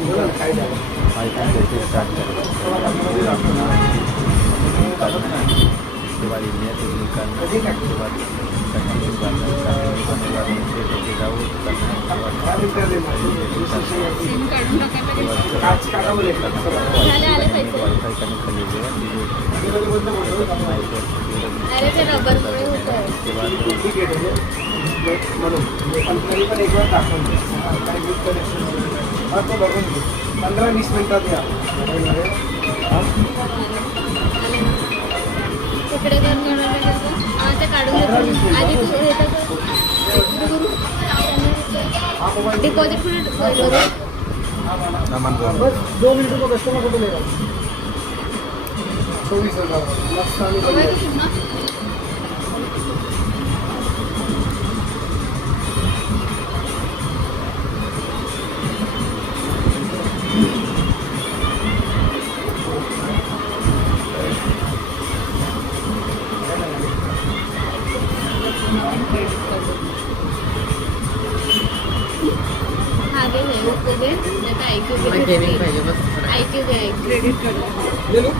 IPhone देते start उसके बाद इंडिया से निकालना उसके बाद कंटिन्यू करना कंटिन्यू करने के बाद नीचे लेके जाओ करना सिम काढून टाकायला वाईफाई वाईफाई कनेक्ट कर लीजिएगा अरे ते रबरमुळे होतं. उसके बाद तो बघून 15-20 मिनिटात या. तिकडे करून काढायला लागेल का? ते काढून घेतो आधी तू हे डिपॉझिट कुठे बस 2 मिनटों को कस्टमर फोटो लेगा 24,000 मस्त आणि बढ़िया. आगे है उसको दे नहीं तो IQ पाहिजे बस IQ दे क्रेडिट कार्ड ले लो.